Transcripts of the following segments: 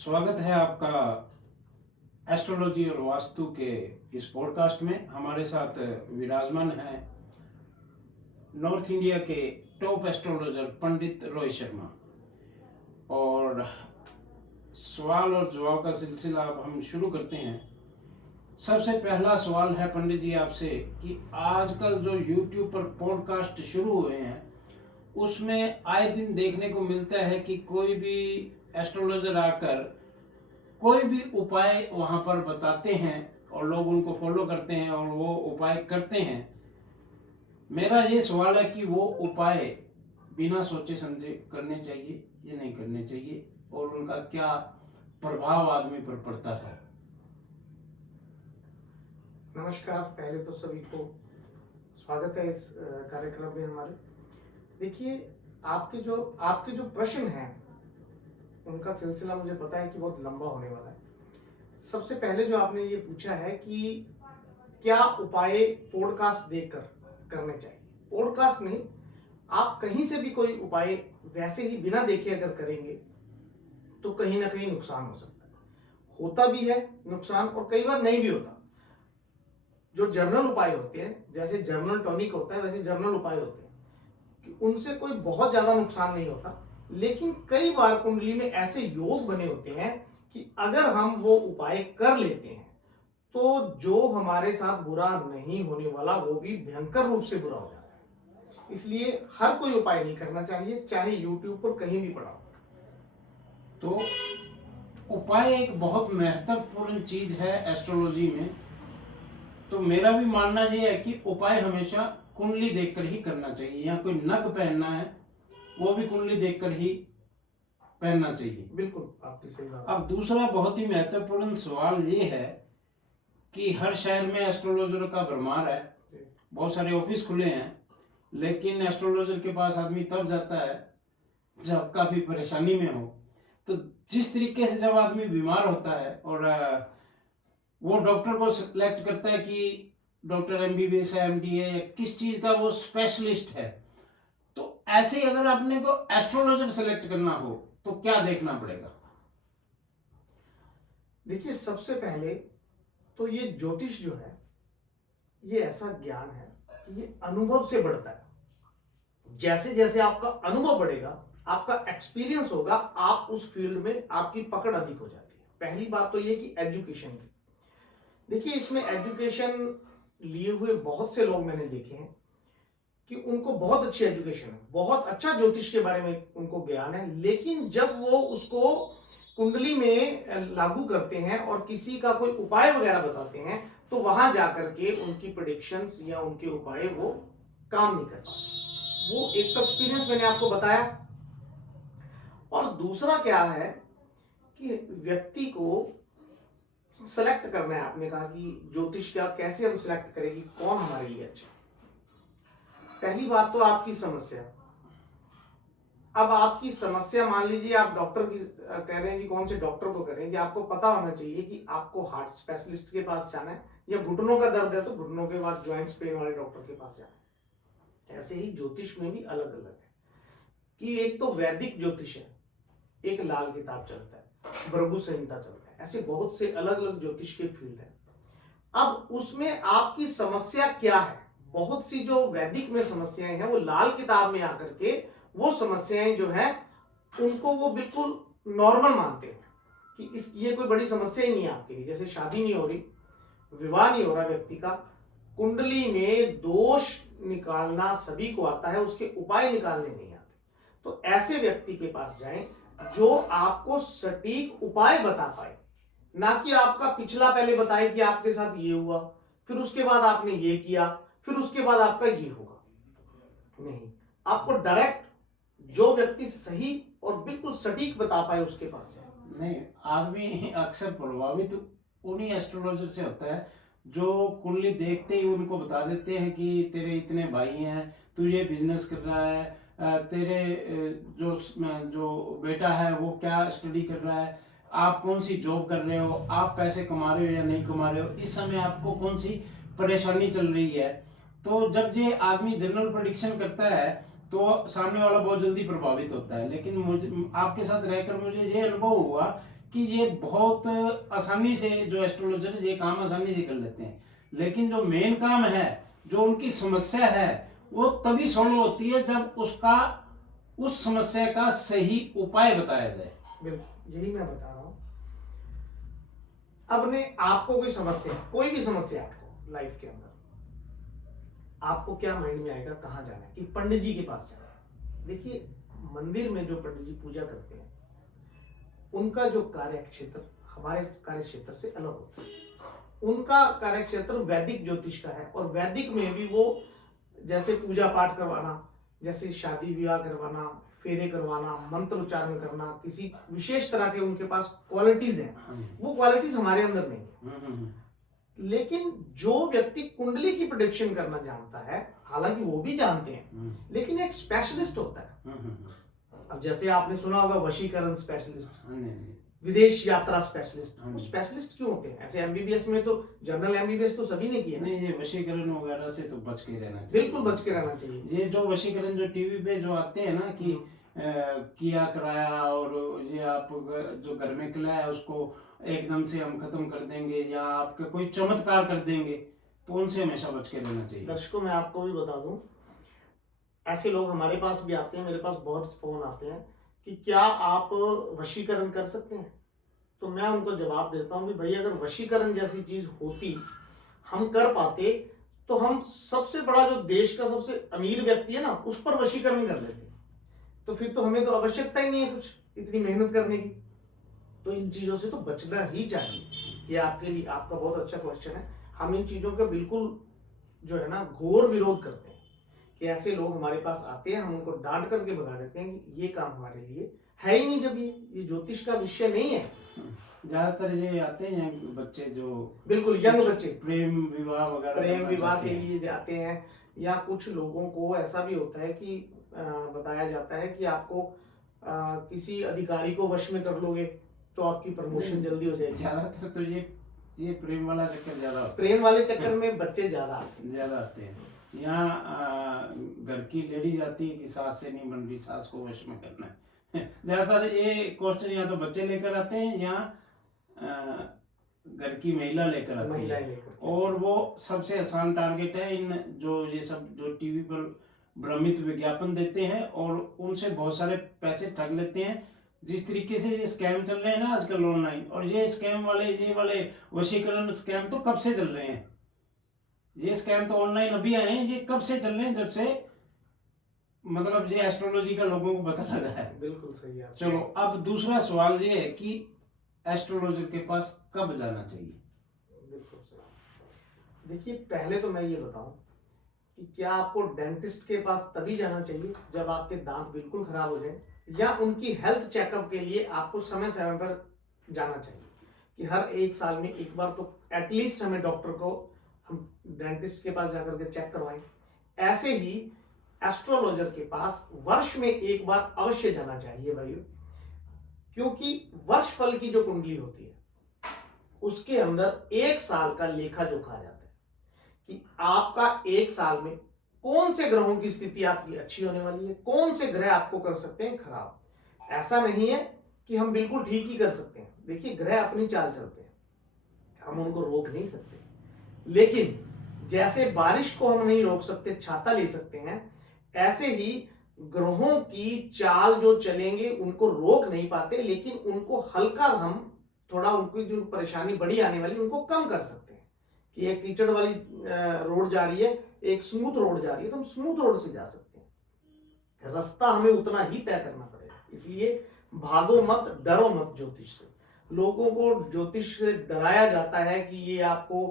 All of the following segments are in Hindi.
स्वागत है आपका एस्ट्रोलॉजी और वास्तु के इस पॉडकास्ट में। हमारे साथ विराजमान है नॉर्थ इंडिया के टॉप एस्ट्रोलॉजर पंडित रोहित शर्मा। और सवाल और जवाब का सिलसिला अब हम शुरू करते हैं। सबसे पहला सवाल है पंडित जी आपसे कि आजकल जो यूट्यूब पर पॉडकास्ट शुरू हुए हैं उसमें आए दिन देखने को मिलता है कि कोई भी एस्ट्रोलॉजर आकर कोई भी उपाय वहां पर बताते हैं और लोग उनको फॉलो करते हैं और वो उपाय करते हैं। मेरा ये सवाल है कि वो उपाय बिना सोचे समझे करने चाहिए या नहीं करने चाहिए और उनका क्या प्रभाव आदमी पर पड़ता है। नमस्कार। पहले तो सभी को स्वागत है इस कार्यक्रम में हमारे। देखिए, आपके जो प्रश्न हैं उनका सिलसिला मुझे पता है कि बहुत लंबा होने वाला है। सबसे पहले जो आपने ये पूछा है कि क्या उपाय पॉडकास्ट देखकर करने चाहिए। पॉडकास्ट नहीं, आप कहीं से भी कोई उपाय वैसे ही बिना देखे अगर करेंगे तो कहीं ना कहीं नुकसान हो सकता है। होता भी है नुकसान और कई बार नहीं भी होता। जो जर्नल उपाय होते हैं, जैसे जर्नल टॉनिक होता है वैसे जर्नल उपाय होते हैं कि उनसे कोई बहुत ज्यादा नुकसान नहीं होता। लेकिन कई बार कुंडली में ऐसे योग बने होते हैं कि अगर हम वो उपाय कर लेते हैं तो जो हमारे साथ बुरा नहीं होने वाला वो भी भयंकर रूप से बुरा हो जाता है। इसलिए हर कोई उपाय नहीं करना चाहिए, चाहे यूट्यूब पर कहीं भी पड़ा हो। तो उपाय एक बहुत महत्वपूर्ण चीज है एस्ट्रोलॉजी में। तो मेरा भी मानना ये है कि उपाय हमेशा कुंडली देखकर ही करना चाहिए। या कोई नग पहनना है वो भी कुंडली देखकर ही पहनना चाहिए। बिल्कुल आपकी सही बात। अब दूसरा बहुत ही महत्वपूर्ण सवाल ये है कि हर शहर में एस्ट्रोलॉजर का भरमार है, बहुत सारे ऑफिस खुले हैं, लेकिन एस्ट्रोलॉजर के पास आदमी तब जाता है जब काफी परेशानी में हो। तो जिस तरीके से जब आदमी बीमार होता है और वो डॉक्टर को सिलेक्ट करता है कि डॉक्टर एमबीबीएस है, एमडी है, किस चीज का वो स्पेशलिस्ट है, तो ऐसे ही अगर आपने को एस्ट्रोलॉजर सेलेक्ट करना हो तो क्या देखना पड़ेगा। देखिए, सबसे पहले तो ये ज्योतिष जो है ये ऐसा ज्ञान है कि ये अनुभव से बढ़ता है। जैसे जैसे आपका अनुभव बढ़ेगा, आपका एक्सपीरियंस होगा, आप उस फील्ड में आपकी पकड़ अधिक हो जाती है। पहली बात तो ये कि एजुकेशन की। देखिए, इसमें एजुकेशन लिए हुए बहुत से लोग मैंने देखे हैं कि उनको बहुत अच्छी एजुकेशन है, बहुत अच्छा ज्योतिष के बारे में उनको ज्ञान है, लेकिन जब वो उसको कुंडली में लागू करते हैं और किसी का कोई उपाय वगैरह बताते हैं तो वहां जाकर के उनकी प्रेडिक्शंस या उनके उपाय वो काम नहीं कर पाते। वो एक तो एक्सपीरियंस मैंने आपको बताया। और दूसरा क्या है कि व्यक्ति को सेलेक्ट करना है। आपने कहा कि ज्योतिष क्या कैसे हम सेलेक्ट करें कि कौन हमारे लिए अच्छा। पहली बात तो आपकी समस्या। अब आपकी समस्या, मान लीजिए आप डॉक्टर की कह रहे हैं कि कौन से डॉक्टर को करें, कि आपको पता होना चाहिए कि आपको हार्ट स्पेशलिस्ट के पास जाना है या घुटनों का दर्द है तो घुटनों के बाद जॉइंट्स पेन वाले डॉक्टर के पास जाना है। ऐसे ही ज्योतिष में भी अलग अलग है कि एक तो वैदिक ज्योतिष है, एक लाल किताब चलता है, भृगु संहिता चलता है। ऐसे बहुत से अलग अलग ज्योतिष के फील्ड है। अब उसमें आपकी समस्या क्या है। बहुत सी जो वैदिक में समस्याएं हैं वो लाल किताब में आकर के वो समस्याएं जो है उनको वो बिल्कुल नॉर्मल मानते हैं कि ये कोई बड़ी समस्या ही नहीं है आपके लिए। जैसे शादी नहीं हो रही, विवाह नहीं हो रहा व्यक्ति का, कुंडली में दोष निकालना सभी को आता है, उसके उपाय निकालने नहीं आते। तो ऐसे व्यक्ति के पास जाएं जो आपको सटीक उपाय बता पाए, ना कि आपका पिछला पहले बताए कि आपके साथ ये हुआ, फिर उसके बाद आपने ये किया, फिर उसके बाद आपका ये होगा। नहीं, आपको डायरेक्ट जो व्यक्ति सही और बिल्कुल सटीक बता पाए उसके पास जाए। नहीं, आदमी अक्सर प्रभावित उन्हीं एस्ट्रोलॉजर से होता है जो कुंडली देखते ही उनको बता देते हैं कि तेरे इतने भाई हैं, तू ये बिजनेस कर रहा है, तेरे जो जो बेटा है वो क्या स्टडी कर रहा है, आप कौन सी जॉब कर रहे हो, आप पैसे कमा रहे हो या नहीं कमा रहे हो, इस समय आपको कौन सी परेशानी चल रही है। तो जब ये आदमी जनरल प्रेडिक्शन करता है तो सामने वाला बहुत जल्दी प्रभावित होता है। लेकिन मुझे आपके साथ रहकर मुझे ये अनुभव हुआ कि ये बहुत आसानी से जो एस्ट्रोलॉजर ये काम आसानी से कर लेते हैं, लेकिन जो मेन काम है, जो उनकी समस्या है, वो तभी सॉल्व होती है जब उसका उस समस्या का सही उपाय बताया जाए। बिल्कुल, यही मैं बता रहा हूँ। अब ने आपको कोई समस्या, कोई भी समस्या आपको लाइफ के अंदर, आपको क्या माइंड में आएगा, कहाँ जाना है, कि पंडित जी के पास जाना है। देखिए, मंदिर में जो पंडित जी पूजा करते हैं, उनका जो कार्य क्षेत्र हमारे कार्य क्षेत्र से अलग होता है। उनका कार्य क्षेत्र वैदिक ज्योतिष का है, और वैदिक में भी वो जैसे पूजा पाठ करवाना, जैसे शादी विवाह करवाना, फेरे करवाना, मंत्र उच्चारण करना, किसी विशेष तरह के उनके पास क्वालिटीज हैं, वो क्वालिटीज हमारे अंदर नहीं है। लेकिन जो व्यक्ति कुंडली की प्रेडिक्शन करना जानता है, हालांकि वो भी जानते हैं, लेकिन एक स्पेशलिस्ट होता है। अब जैसे आपने सुना होगा वशीकरण स्पेशलिस्ट, विदेश यात्रा स्पेशलिस्ट, वो स्पेशलिस्ट क्यों होते हैं? ऐसे एमबीबीएस में तो, जनरल एमबीबीएस तो सभी ने किया। नहीं, ये वशीकरण वगैरह से तो बच के रहना चाहिए, बिल्कुल बच के रहना चाहिए। ये जो वशीकरण जो टीवी पे जो आते हैं ना कि किया कराया, और ये आप जो घर में खिलाया उसको एकदम से हम खत्म कर देंगे, या आपका कोई चमत्कार कर देंगे, तो उनसे हमेशा बच के रहना चाहिए। दर्शकों, मैं आपको भी बता दूं, ऐसे लोग हमारे पास भी आते हैं, मेरे पास बहुत फोन आते हैं कि क्या आप वशीकरण कर सकते हैं? तो मैं उनको जवाब देता हूं कि भाई, अगर वशीकरण जैसी चीज होती, हम कर पाते, तो हम सबसे बड़ा जो देश का सबसे अमीर व्यक्ति है ना, उस पर वशीकरण कर लेते। तो फिर तो हमें तो आवश्यकता ही नहीं है कुछ इतनी मेहनत करने की। तो इन चीजों से तो बचना ही चाहिए। ये आपके लिए, आपका बहुत अच्छा क्वेश्चन है। हम इन चीजों का बिल्कुल जो है ना घोर विरोध करते हैं कि ऐसे लोग हमारे पास आते हैं, हम उनको डांट करके भगा देते हैं कि ये काम हमारे लिए है ही नहीं, जब ये ज्योतिष का विषय नहीं है। ज्यादातर ये आते हैं बच्चे जो बिल्कुल यंग बच्चे, प्रेम विवाह वगैरह प्रेम विवाह के लिए जाते हैं, या कुछ लोगों को ऐसा भी होता है कि बताया जाता है कि आपको किसी अधिकारी को वश में कर लोगे तो आपकी प्रमोशन जल्दी हो जाएगी। ज्यादातर तो ये प्रेम वाला चक्कर ज्यादा, प्रेम वाले चक्कर में बच्चे ज्यादा आते हैं। यहाँ घर की लेडी जाती है कि सास से नहीं बन रही, सास को वश में करना है। ज्यादातर ये क्वेश्चन या तो बच्चे लेकर आते हैं, या घर की महिला लेकर आती है, और वो सबसे आसान टारगेट है इन जो ये सब जो टीवी पर भ्रमित विज्ञापन देते हैं, और उनसे बहुत सारे पैसे ठग लेते हैं। जिस तरीके से ये स्कैम चल रहे हैं ना आजकल ऑनलाइन, और ये स्कैम वाले, ये वाले वशीकरण स्कैम तो कब से चल रहे हैं? ये स्कैम तो ऑनलाइन अभी आए हैं, ये कब से चल रहे हैं? जब से मतलब ये एस्ट्रोलॉजी का लोगों को पता लगा है। बिल्कुल सही है। चलो, अब दूसरा सवाल ये है कि एस्ट्रोलॉजर के पास कब जाना चाहिए? बिल्कुल सही। देखिए, पहले तो मैं ये बताऊं कि क्या आपको डेंटिस्ट के पास तभी जाना चाहिए जब आपके दांत बिल्कुल खराब हो जाए, या उनकी हेल्थ चेकअप के लिए आपको समय समय पर जाना चाहिए कि हर 1 साल में एक बार तो एटलीस्ट हमें डॉक्टर को, हम डेंटिस्ट के पास जाकर के चेक करवाएं। ऐसे ही एस्ट्रोलॉजर के पास वर्ष में एक बार अवश्य जाना चाहिए भाइयों, क्योंकि वर्ष फल की जो कुंडली होती है उसके अंदर 1 साल का लेखा जोखा आ जाता है कि आपका 1 साल में कौन से ग्रहों की स्थिति आपकी अच्छी होने वाली है, कौन से ग्रह आपको कर सकते हैं खराब। ऐसा नहीं है कि हम बिल्कुल ठीक ही कर सकते हैं। देखिए, ग्रह अपनी चाल चलते हैं, हम उनको रोक नहीं सकते, लेकिन जैसे बारिश को हम नहीं रोक सकते, छाता ले सकते हैं, ऐसे ही ग्रहों की चाल जो चलेंगे उनको रोक नहीं पाते, लेकिन उनको हल्का हम थोड़ा, उनकी जो परेशानी बड़ी आने वाली उनको कम कर सकते हैं। कि एक कीचड़ वाली रोड जा रही है, एक स्मूथ रोड जा रही है, तो हम स्मूथ रोड से जा सकते हैं। रास्ता हमें उतना ही तय करना पड़ेगा। इसलिए भागो मत, डरो मत ज्योतिष से। लोगों को ज्योतिष से डराया जाता है कि ये आपको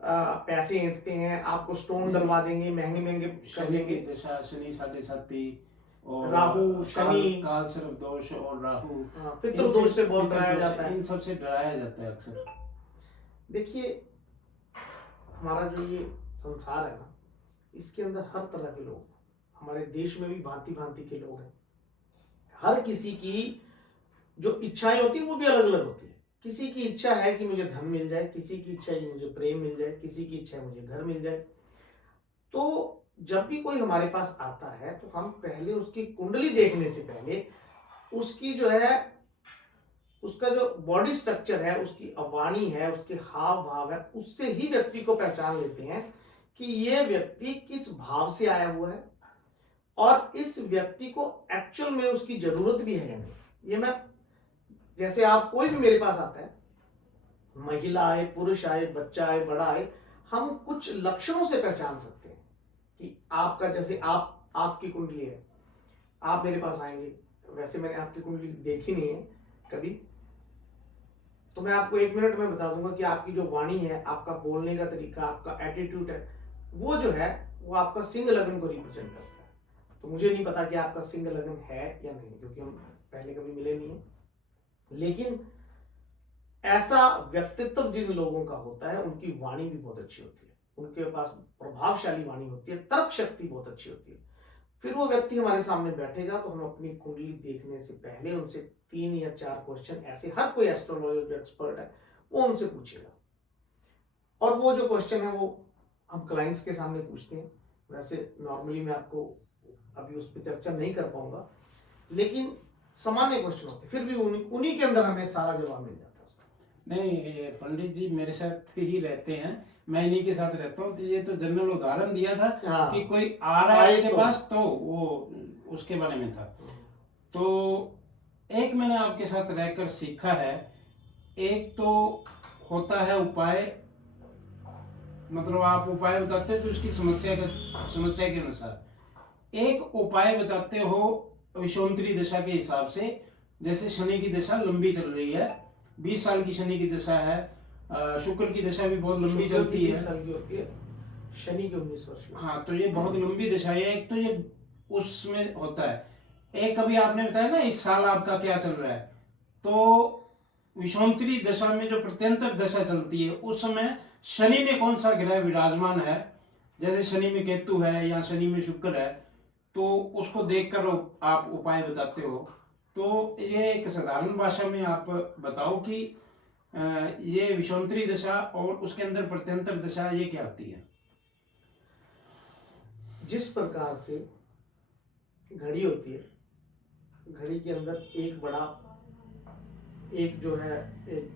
पैसे ऐंठते हैं, आपको स्टोन डलवा देंगे, महंगे महंगे कर देंगे। शनि 7.5 और राहु, शनि, काल सर्प दोष और राहु, पितृ दोष से बहुत डराया जाता है। इन सब से डराया जाता है अक्सर। देखिए, हमारा जो ये संसार है ना, इसके अंदर हर तरह के लोग, हमारे देश में भी भांति भांति के लोग हैं। हर किसी की जो इच्छाएं होती है वो भी अलग अलग होती है। किसी की इच्छा है कि मुझे धन मिल जाए, किसी की इच्छा है कि मुझे प्रेम मिल जाए, किसी की इच्छा है मुझे घर मिल जाए। तो जब भी कोई हमारे पास आता है तो हम पहले उसकी कुंडली देखने से पहले उसकी जो है उसका जो बॉडी स्ट्रक्चर है, उसकी वाणी है, उसके हाव भाव है, उससे ही व्यक्ति को पहचान लेते हैं कि ये व्यक्ति किस भाव से आया हुआ है और इस व्यक्ति को एक्चुअल में उसकी जरूरत भी है या नहीं। ये मैं, जैसे आप कोई भी मेरे पास आता है, महिला आए, पुरुष आए, बच्चा आए, बड़ा आए, हम कुछ लक्षणों से पहचान सकते हैं कि आपका, जैसे आपकी कुंडली है, आप मेरे पास आएंगे, वैसे मैंने आपकी कुंडली देखी नहीं है कभी, तो मैं आपको 1 मिनट में बता दूंगा कि आपकी जो वाणी है, आपका बोलने का तरीका, आपका एटीट्यूड है, वो जो है वो आपका सिंह लगन को रिप्रेजेंट करता है। तो मुझे नहीं पता कि आपका सिंह लगन है या नहीं, क्योंकि हम पहले कभी मिले नहीं है, लेकिन ऐसा व्यक्तित्व जिन लोगों का होता है उनकी वाणी भी बहुत अच्छी होती है, उनके पास प्रभावशाली वाणी होती है, तर्क शक्ति बहुत अच्छी होती है। फिर वो व्यक्ति हमारे सामने बैठेगा तो हम अपनी कुंडली देखने से पहले उनसे 3 या 4 क्वेश्चन, ऐसे हर कोई एस्ट्रोलॉजर जो एक्सपर्ट है वो उनसे पूछेगा, और वो जो क्वेश्चन है वो हम क्लाइंट्स के सामने पूछते हैं। वैसे नॉर्मली मैं आपको अभी उस पर चर्चा नहीं कर पाऊंगा, लेकिन सामान्य क्वेश्चन होते हैं, फिर भी उन्हीं के अंदर हमें सारा जवाब मिल जाता है उसका। नहीं, ये पंडित जी मेरे साथ ही रहते हैं, मैं इन्हीं के साथ रहता हूँ, तो ये तो जनरल उदाहरण दिया था हाँ, कि कोई आ रहा है आए के तो। पास, तो वो उसके बारे में था। तो एक मैंने आपके साथ रहकर सीखा है, एक तो होता है उपाय, मतलब आप उपाय बताते हो तो उसकी समस्या के अनुसार एक उपाय बताते हो विषोत्तरी दशा के हिसाब से। जैसे शनि की दशा लंबी चल रही है, 20 साल की शनि की दशा है, शुक्र की दशा भी बहुत लंबी चलती है, शनि के 19 वर्ष की। हाँ, तो ये बहुत लंबी दशा है। एक तो ये उसमें होता है, एक अभी आपने बताया ना इस साल आपका क्या चल रहा है, तो विषोत्तरी दशा में जो प्रत्यंतर दशा चलती है उस समय शनि में कौन सा ग्रह विराजमान है, जैसे शनि में केतु है या शनि में शुक्र है, तो उसको देखकर आप उपाय बताते हो। तो ये एक साधारण भाषा में आप बताओ कि ये विषोत्तरी दशा और उसके अंदर प्रत्यंतर दशा ये क्या होती है। जिस प्रकार से घड़ी होती है, घड़ी के अंदर एक जो है एक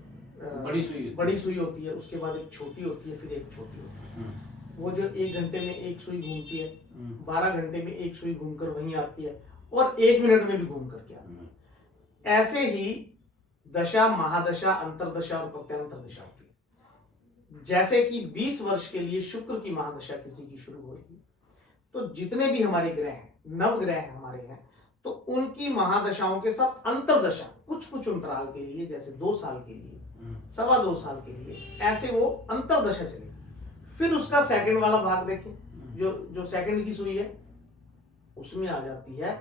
बड़ी सुई होती है, उसके बाद एक छोटी होती है, फिर एक छोटी होती है। वो जो 1 घंटे में एक सुई घूमती है, 12 घंटे में एक सुई घूमकर वहीं आती है, और 1 मिनट में भी घूम करके आती है। ऐसे ही दशा, महादशा, अंतरदशा और प्रत्यंतर दशा होती है। जैसे कि 20 वर्ष के लिए शुक्र की महादशा किसी की शुरू होगी, तो जितने भी हमारे ग्रह हैं, नवग्रह हमारे हैं, तो उनकी महादशाओं के साथ अंतरदशा कुछ अंतराल के लिए, जैसे 2 साल के लिए, 2.25 साल के लिए, ऐसे वो अंतरदशा चलेगी। फिर उसका सेकंड वाला भाग देखें, जो सेकंड की सुई है, उसमें आ जाती है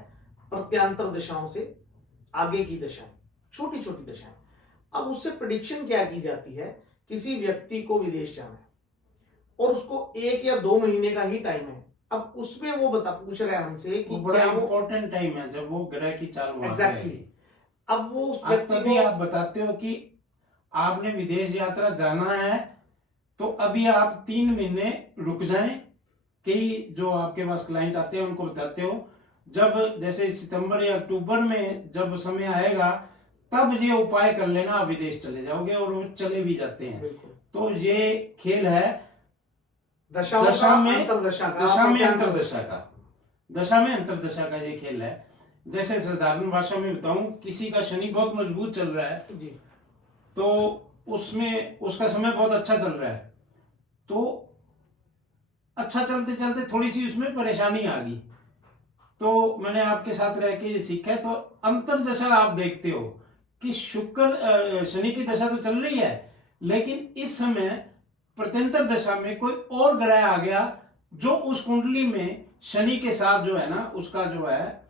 प्रत्यांतर दशाओं से आगे की दशाएं, छोटी छोटी दशाएं। अब उससे प्रेडिक्शन क्या की जाती है, किसी व्यक्ति को विदेश जाना है और उसको 1 या 2 महीने का ही टाइम है। अब उसमें वो पूछ रहा है हमसे कि बड़ा इंपॉर्टेंट टाइम है जब वो ग्रह की चाल एग्जैक्टली। अब वो उस व्यक्ति तभी आप बताते हो कि आपने विदेश यात्रा जाना है, तो अभी आप 3 महीने रुक जाएं। कई जो आपके पास क्लाइंट आते हैं उनको बताते हो, जब जैसे सितंबर या अक्टूबर में जब समय आएगा तब ये उपाय कर लेना, आप विदेश चले जाओगे, और वो चले भी जाते हैं। तो ये खेल है दशा में अंतरदशा का ये खेल है। जैसे साधारण भाषा में बताऊं, किसी का शनि बहुत मजबूत चल रहा है जी, तो उसमें उसका समय बहुत अच्छा चल रहा है, तो अच्छा चलते चलते थोड़ी सी उसमें परेशानी आ गई, तो मैंने आपके साथ रह के ये सीखा है। तो अंतरदशा आप देखते हो कि शुक्र शनि की दशा तो चल रही है, लेकिन इस समय प्रत्यंतर दशा में कोई और ग्रह आ गया जो उस कुंडली में शनि के साथ जो है ना, उसका जो है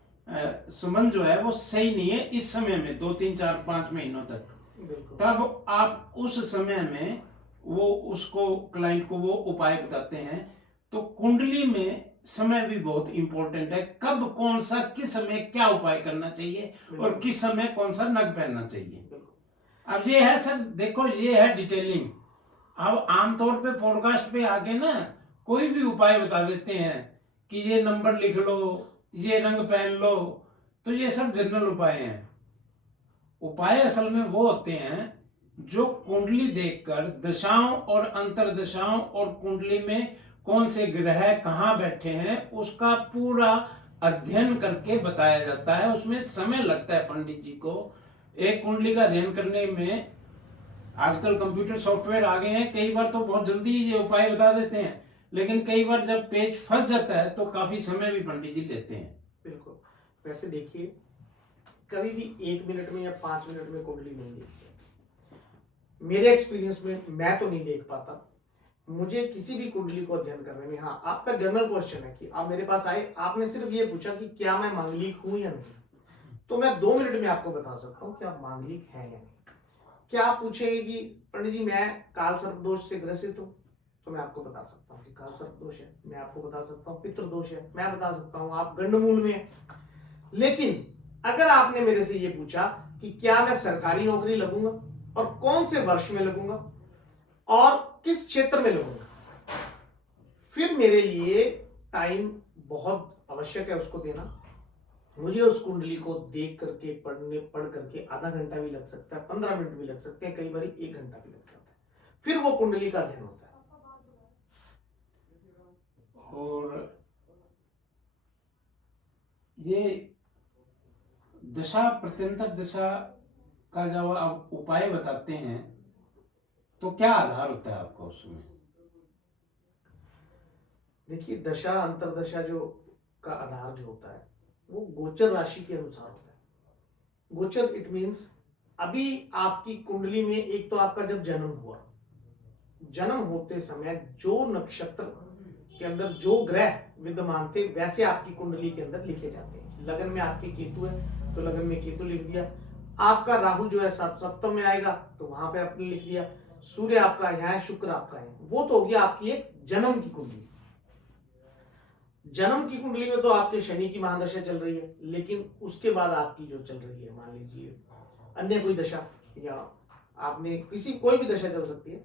संबंध जो है वो सही नहीं है इस समय में, 2, 3, 4, 5 महीनों तक। तब आप उस समय में वो उसको क्लाइंट को वो उपाय बताते हैं। तो कुंडली में समय भी बहुत इंपॉर्टेंट है, कब कौन सा किस समय क्या उपाय करना चाहिए और किस समय कौन सा नग पहनना चाहिए। अब ये है सर, देखो ये है डिटेलिंग। अब आमतौर पे पॉडकास्ट पे आके ना कोई भी उपाय बता देते हैं कि ये नंबर लिख लो, ये रंग पहन लो, तो ये सब जनरल उपाय हैं। उपाय असल में वो होते हैं जो कुंडली देखकर दशाओं और अंतर्दशाओं और कुंडली में कौन से ग्रह कहाँ बैठे हैं उसका पूरा अध्ययन करके बताया जाता है। उसमें समय लगता है पंडित जी को एक कुंडली का अध्ययन करने में। आजकल कंप्यूटर सॉफ्टवेयर आ गए हैं, कई बार तो बहुत जल्दी ये उपाय बता देते हैं, लेकिन कई बार जब पेज फंस जाता है तो काफी समय भी पंडित जी लेते हैं। बिल्कुल। वैसे देखिए, कभी भी 1 मिनट में या 5 मिनट में कुंडली नहीं देखी है। मेरे एक्सपीरियंस में मैं तो नहीं देख पाता। मुझे किसी भी कुंडली को अध्ययन करने में, हाँ, आपका जनरल क्वेश्चन है कि आप मेरे पास आए, आपने सिर्फ ये पूछा कि क्या मैं मांगलिक हूं या नहीं, तो मैं 2 मिनट में आपको बता सकता हूं कि आप मांगलिक हैं या नहीं। क्या आप पूछेंगे कि पंडित जी मैं काल सर्प दोष से ग्रसित हूं, तो मैं आपको बता सकता हूँ कि काल सर्प दोष है। मैं आपको बता सकता हूँ पितृ दोष है। मैं बता सकता हूँ आप गंडमूल में हैं। लेकिन अगर आपने मेरे से ये पूछा कि क्या मैं सरकारी नौकरी लगूंगा और कौन से वर्ष में लगूंगा और किस क्षेत्र में लगूंगा, फिर मेरे लिए टाइम बहुत आवश्यक है उसको देना। मुझे उस कुंडली को देख करके पढ़ करके आधा घंटा भी लग सकता है, 15 मिनट भी लग सकते हैं, कई बार 1 घंटा भी लग जाता है। फिर वो कुंडली का अध्ययन होता है। और ये दशा प्रत्यंतर दशा का जब आप उपाय बताते हैं तो क्या आधार होता है आपका उसमें? देखिए, दशा अंतरदशा जो का आधार जो होता है वो गोचर राशि के अनुसार होता है। गोचर इट मींस अभी आपकी कुंडली में एक तो आपका जब जन्म हुआ, जन्म होते समय जो नक्षत्र के अंदर जो ग्रह विद्यमान थे वैसे आपकी कुंडली के अंदर लिखे जाते हैं। लगन में आपके केतु है तो लगन में केतु लिख दिया। आपका राहु जो है सप्तम में आएगा तो वहां पे आपने लिख दिया। सूर्य आपका यहाँ है, शुक्र आपका है। वो तो हो गया आपकी एक जन्म की कुंडली। जन्म की कुंडली में तो आपके शनि की महादशा चल रही है, लेकिन उसके बाद आपकी जो चल रही है, मान लीजिए अन्य कोई दशा या आपने किसी कोई भी दशा चल सकती है।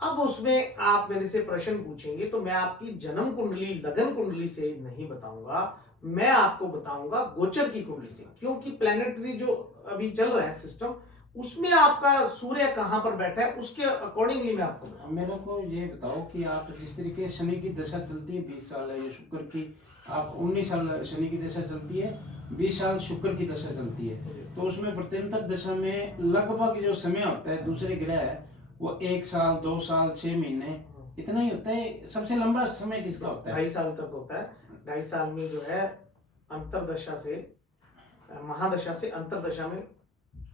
अब उसमें आप मेरे से प्रश्न पूछेंगे तो मैं आपकी जन्म कुंडली लगन कुंडली से नहीं बताऊंगा, मैं आपको बताऊंगा गोचर की कुंडली से। क्योंकि प्लैनेटरी जो अभी चल रहा है सिस्टम, उसमें आपका सूर्य कहां पर बैठा है उसके अकॉर्डिंगली मैं आपको बताऊंगा। मेरे को ये बताओ कि आप जिस तरीके शनि की दशा चलती है 20 साल है, ये शुक्र की आप 19 साल शनि की दशा चलती है, 20 साल शुक्र की दशा चलती है, तो उसमें प्रत्यंतर दशा में लगभग जो समय होता है दूसरे ग्रह वो 1 साल 2 साल 6 महीने इतना ही होता है। सबसे लंबा समय किसका होता है? 2.5 साल तक होता है। 2.5 साल में जो है अंतरदशा से, महादशा से अंतरदशा में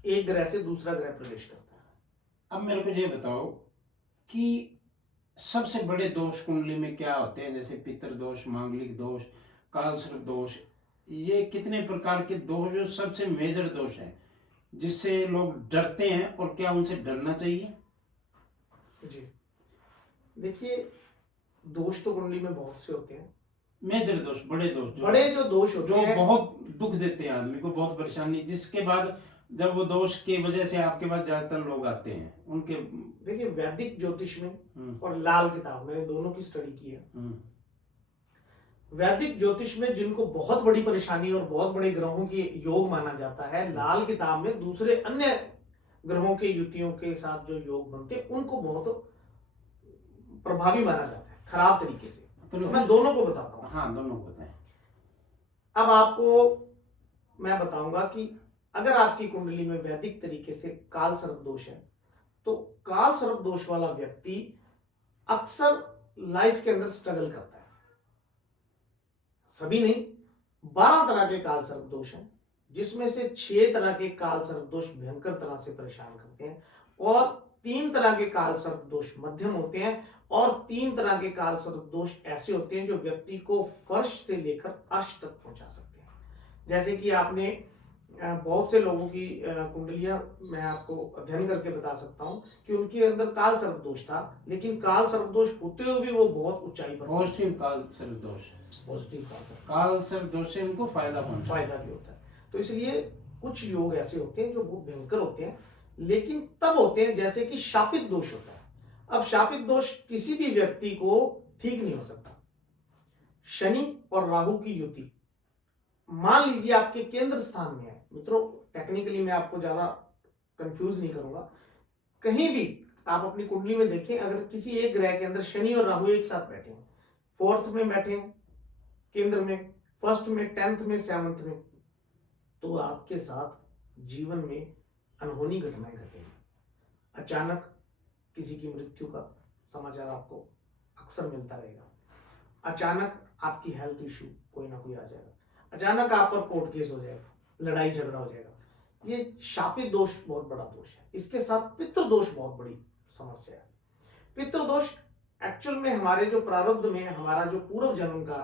एक ग्रह से दूसरा ग्रह प्रवेश करता है। अब मेरे को ये बताओ कि सबसे बड़े दोष कुंडली में क्या होते हैं? जैसे पितृ दोष, मांगलिक दोष, कालसर्प दोष, ये कितने प्रकार के दोष जो सबसे मेजर दोष हैं जिससे लोग डरते हैं और क्या उनसे डरना चाहिए? जी देखिए, दोष तो कुंडली में बहुत से होते हैं। मेजर दोष, बड़े दोष, बड़े जो दोष होते जो हैं बहुत दुख देते हैं आदमी को, बहुत परेशानी, जिसके बाद जब वो दोष की वजह से आपके पास ज्यादातर लोग आते हैं उनके। देखिए, वैदिक ज्योतिष में और लाल किताब, मैंने दोनों की स्टडी की है। वैदिक ज्योतिष में जिनको बहुत बड़ी परेशानी और बहुत बड़े ग्रहों के योग माना जाता है, लाल किताब में दूसरे अन्य ग्रहों के युतियों के साथ जो योग बनते हैं उनको बहुत प्रभावी माना जाता है, खराब तरीके से। तो मैं दोनों को बताता हूँ। हाँ, दोनों को बताएं। अब आपको मैं बताऊंगा कि अगर आपकी कुंडली में वैदिक तरीके से काल सर्प दोष है तो काल सर्प दोष वाला व्यक्ति अक्सर लाइफ के अंदर स्ट्रगल करता है। सभी नहीं, 12 तरह के काल सर्प दोष हैं, जिसमें से 6 तरह के काल सर्प दोष भयंकर तरह से परेशान करते हैं और 3 तरह के काल सर्प दोष मध्यम होते हैं और 3 तरह के काल सर्प दोष ऐसे होते हैं जो व्यक्ति को फर्श से लेकर अर्श तक पहुंचा सकते हैं। जैसे कि आपने बहुत से लोगों की कुंडलियां मैं आपको अध्ययन करके बता सकता हूं कि उनके अंदर काल सर्प दोष था, लेकिन काल सर्प दोष होते हुए भी वो बहुत ऊंचाई पर पॉजिटिव काल सर्प दोष, पॉजिटिव काल सर्प दोष से उनको फायदा भी होता है। तो इसलिए कुछ योग ऐसे होते हैं जो बहुत भयंकर होते हैं, लेकिन तब होते हैं जैसे कि शापित दोष होता है। अब शापित दोष किसी भी व्यक्ति को ठीक नहीं हो सकता। शनि और राहु की युति मान लीजिए आपके केंद्र स्थान में है मित्रों, टेक्निकली मैं आपको ज्यादा कंफ्यूज नहीं करूंगा। कहीं भी आप अपनी कुंडली में देखें, अगर किसी एक ग्रह के अंदर शनि और राहु एक साथ बैठे हैं, फोर्थ में बैठे हैं, केंद्र में, फर्स्ट में, 10th में, 7th में, तो आपके साथ जीवन में अनहोनी घटनाएं घटेंगी। अचानक किसी की मृत्यु का समाचार आपको अक्सर मिलता रहेगा। अचानक आपकी हेल्थ इशू कोई ना कोई आ जाएगा। अचानक आप पर कोर्ट केस हो जाएगा, लड़ाई झगड़ा हो जाएगा। ये शापित दोष बहुत बड़ा दोष है। इसके साथ पितृ दोष बहुत बड़ी समस्या है। पितृ दोष एक्चुअल में हमारे जो प्रारब्ध में हमारा जो पूर्व जन्म का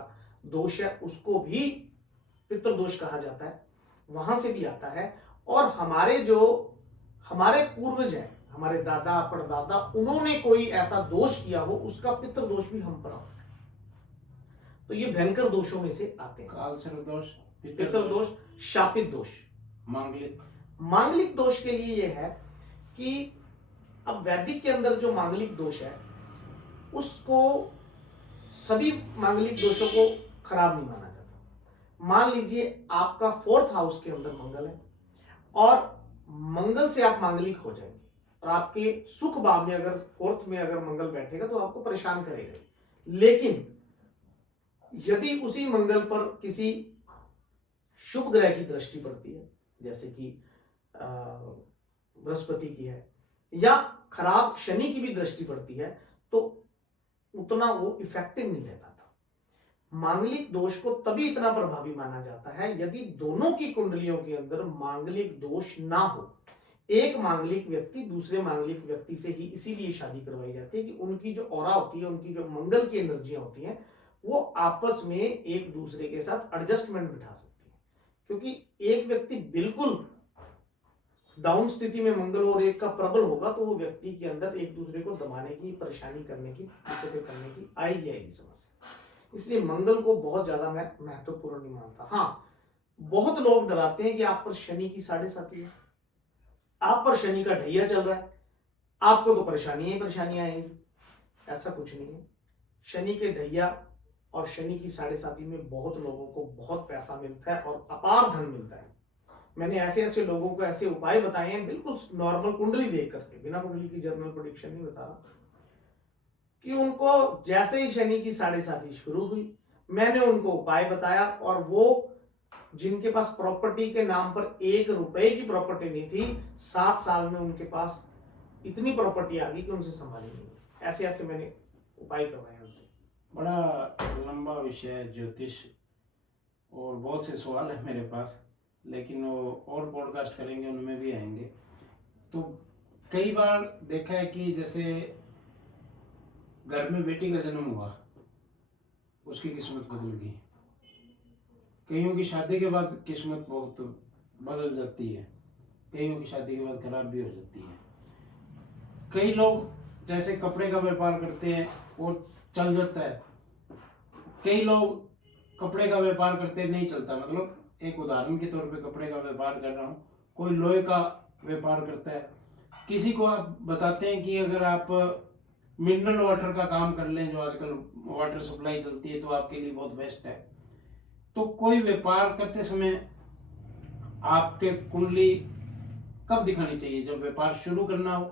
दोष है, उसको भी पितृ दोष कहा जाता है, वहां से भी आता है। और हमारे पूर्वज हैं, हमारे दादा परदादा, उन्होंने कोई ऐसा दोष किया हो, उसका पितृ दोष भी हम पर आता है। तो ये भयंकर दोषों में से आते हैं। काल सर्प दोष, पितृ दोष, शापित दोष। मांगलिक दोष के लिए यह है कि अब वैदिक के अंदर जो मांगलिक दोष है, उसको सभी मांगलिक दोषों को खराब नहीं माना जाता। मान लीजिए आपका 4th हाउस के अंदर मंगल है और मंगल से आप मांगलिक हो जाएंगे, और आपके सुख भाव में अगर 4th में अगर मंगल बैठेगा तो आपको परेशान करेगा। लेकिन यदि उसी मंगल पर किसी शुभ ग्रह की दृष्टि पड़ती है, जैसे कि बृहस्पति की है, या खराब शनि की भी दृष्टि पड़ती है, तो उतना वो इफेक्टिव नहीं रहता था। मांगलिक दोष को तभी इतना प्रभावी माना जाता है यदि दोनों की कुंडलियों के अंदर मांगलिक दोष ना हो। एक मांगलिक व्यक्ति दूसरे मांगलिक व्यक्ति से ही इसीलिए शादी करवाई जाती है कि उनकी जो ऑरा होती है, उनकी जो मंगल की एनर्जियां होती हैं, वो आपस में एक दूसरे के साथ एडजस्टमेंट बिठा सकती है। क्योंकि एक व्यक्ति बिल्कुल डाउन स्थिति में मंगल और एक का प्रबल होगा, तो वो व्यक्ति के अंदर एक दूसरे को दबाने की, परेशानी करने की, दिक्कतें करने की आएगी समस्या। इसलिए मंगल को बहुत ज्यादा मैं महत्वपूर्ण नहीं मानता। हाँ, बहुत लोग डराते हैं कि आप पर शनि की 7.5 है, आप पर शनि का ढैया चल रहा है, आपको तो परेशानियां ही परेशानियां आएंगी। ऐसा कुछ नहीं है। शनि के ढैया और शनि की 7.5 में बहुत लोगों को बहुत पैसा मिलता है और अपार धन मिलता है। मैंने ऐसे लोगों को ऐसे उपाय बताए हैं, बिल्कुल नॉर्मल कुंडली देख करके, बिना कुंडली की जर्नल प्रेडिक्शन नहीं बता रहा, कि उनको जैसे ही शनि की 7.5 शुरू हुई, मैंने उनको उपाय बताया, और वो जिनके पास प्रॉपर्टी के नाम पर 1 रुपए की प्रॉपर्टी नहीं थी, 7 साल में उनके पास इतनी प्रॉपर्टी आ गई कि उनसे संभाली नहीं। ऐसे मैंने उपाय करवाए उनसे। बड़ा लंबा विषय है ज्योतिष, और बहुत से सवाल है मेरे पास, लेकिन वो और पॉडकास्ट करेंगे, उनमें भी आएंगे। तो कई बार देखा है कि जैसे घर में बेटी का जन्म हुआ, उसकी किस्मत बदल गई। कईयों की शादी के बाद किस्मत बहुत बदल जाती है, कईयों की शादी के बाद खराब भी हो जाती है। कई लोग जैसे कपड़े का व्यापार करते हैं, वो चल जाता है। कई लोग कपड़े का व्यापार करते नहीं चलता। मतलब एक उदाहरण के तौर पे कपड़े का व्यापार कर रहा हूँ, कोई लोहे का व्यापार करता है। किसी को आप बताते हैं कि अगर आप मिनरल वाटर का काम कर लें, जो आजकल वाटर सप्लाई चलती है, तो आपके लिए बहुत बेस्ट है। तो कोई व्यापार करते समय आपके कुंडली कब दिखानी चाहिए? जब व्यापार शुरू करना हो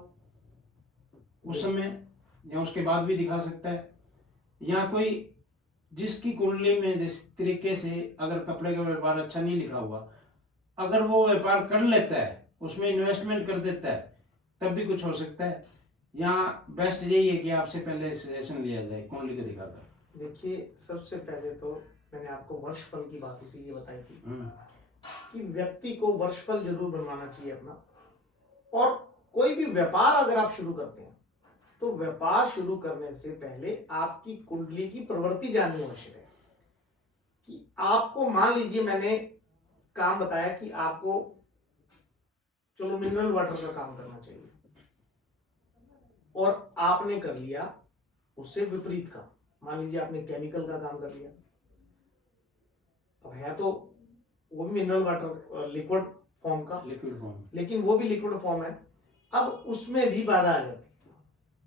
उस समय, या उसके बाद भी दिखा सकता है। या कोई जिसकी कुंडली में जिस तरीके से अगर कपड़े का व्यापार अच्छा नहीं लिखा हुआ, अगर वो व्यापार कर लेता है, उसमें इन्वेस्टमेंट कर देता है, तब भी कुछ हो सकता है। यहाँ बेस्ट यही है कि आपसे पहले सजेशन लिया जाए कुंडली को दिखाकर। देखिए, सबसे पहले तो मैंने आपको वर्षफल की बात इसीलिए बताई थी कि व्यक्ति को वर्षफल जरूर बनवाना चाहिए अपना। और कोई भी व्यापार अगर आप शुरू करते हैं, तो व्यापार शुरू करने से पहले आपकी कुंडली की प्रवृत्ति जाननी आवश्यक है। कि आपको, मान लीजिए मैंने काम बताया कि आपको चलो मिनरल वाटर का काम करना चाहिए, और आपने कर लिया उससे विपरीत काम। मान लीजिए आपने केमिकल का काम कर लिया, अब है तो वो भी मिनरल वाटर लिक्विड फॉर्म का, लेकिन वो भी लिक्विड फॉर्म है। अब उसमें भी बाधा आ जाती है।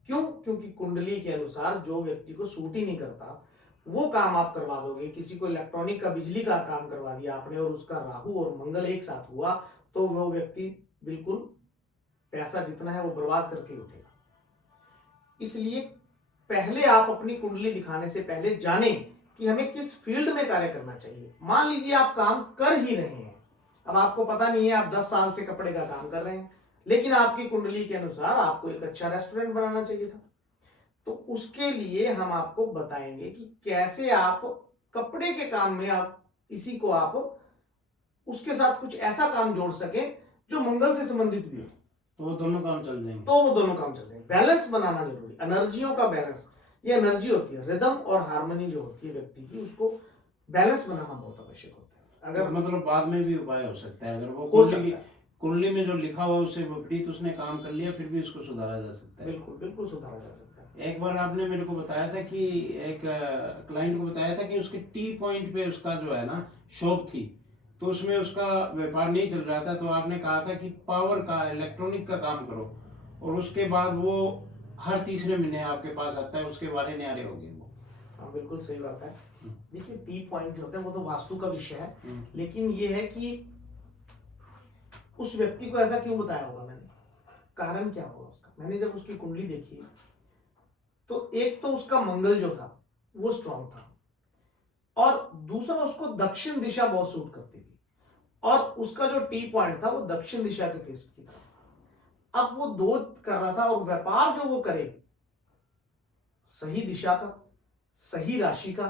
क्यों? क्योंकि कुंडली के अनुसार जो व्यक्ति को सूट ही नहीं करता, वो काम आप करवा दोगे, किसी को इलेक्ट्रॉनिक का बिजली का काम करवा दिया आपने और उसका राहु और मंगल एक साथ हुआ, तो वो व्यक्ति बिल्कुल पैसा जितना है वो बर्बाद करके उठेगा। इसलिए पहले आप अपनी कुंडली दिखाने से पहले जाने कि हमें किस फील्ड में कार्य करना चाहिए। मान लीजिए आप काम कर ही रहे हैं, अब आपको पता नहीं है, आप 10 साल से कपड़े का काम कर रहे हैं, लेकिन आपकी कुंडली के अनुसार आपको एक अच्छा रेस्टोरेंट बनाना चाहिए था, तो उसके लिए हम आपको बताएंगे कि कैसे आप कपड़े के काम में आप इसी को आप उसके साथ कुछ ऐसा काम जोड़ सके जो मंगल से संबंधित भी हो, तो वो दोनों काम चल जाएंगे। तो वो दोनों काम चल जाएंगे। बैलेंस बनाना जरूरी, एनर्जियों का बैलेंस, ये एनर्जी होती है, रिदम और हार्मनी जो होती है व्यक्ति की, उसको बैलेंस बनाना बहुत आवश्यक होता है। अगर मतलब बाद में भी उपाय हो सकता है, अगर वो हो सकता है, कुंडली में जो लिखा हुआ उससे विपरीत उसने काम कर लिया, फिर भी उसको सुधारा जा सकता है। बिल्कुल बिल्कुल सुधारा जा सकता है। एक बार आपने मेरे को बताया था कि एक क्लाइंट को बताया था कि उसके टी पॉइंट पे उसका जो है ना शॉप थी, तो उसमें उसका व्यापार नहीं चल रहा था, तो आपने कहा था कि पावर का, इलेक्ट्रॉनिक का काम करो, और उसके बाद वो हर तीसरे महीने आपके पास आता है, उसके बारे न्यारे हो गए वो। हाँ बिल्कुल सही बात है। देखिए टी पॉइंट जो होता है वो तो वास्तु का विषय है, हम्म। लेकिन ये है कि उस व्यक्ति को ऐसा क्यों बताया होगा मैंने, कारण क्या होगा उसका। मैंने जब उसकी कुंडली देखी तो एक तो उसका मंगल जो था वो स्ट्रांग था, और दूसरा उसको दक्षिण दिशा बहुत सूट करती थी, और उसका जो टी पॉइंट था वो दक्षिण दिशा के फेस की तरफ। अब वो दो कर रहा था, और व्यापार जो वो करे सही दिशा का, सही राशि का,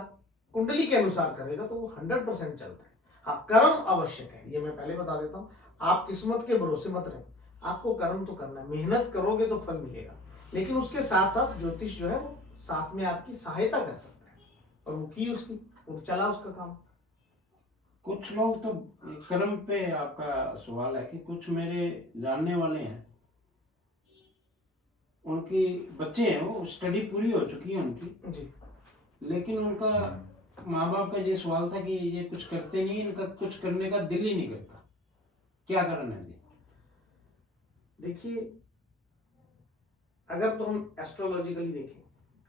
कुंडली के अनुसार करेगा तो वो 100% चलता है। हाँ कर्म आवश्यक है, ये मैं पहले बता देता हूं। आप किस्मत के भरोसे मत रहे, आपको कर्म तो करना है, मेहनत करोगे तो फल मिलेगा, लेकिन उसके साथ साथ ज्योतिष जो है वो साथ में आपकी सहायता कर सकता है, और वो की उसकी, वो चला उसका काम। कुछ लोग तो कर्म पे, आपका सवाल है कि कुछ मेरे जानने वाले हैं, उनकी बच्चे हैं, वो स्टडी पूरी हो चुकी है उनकी जी, लेकिन उनका माँ बाप का ये सवाल था कि ये कुछ करते नहीं, इनका कुछ करने का दिल ही नहीं करता, क्या कारण है जी? देखिए अगर तो हम एस्ट्रोलॉजिकली देखें,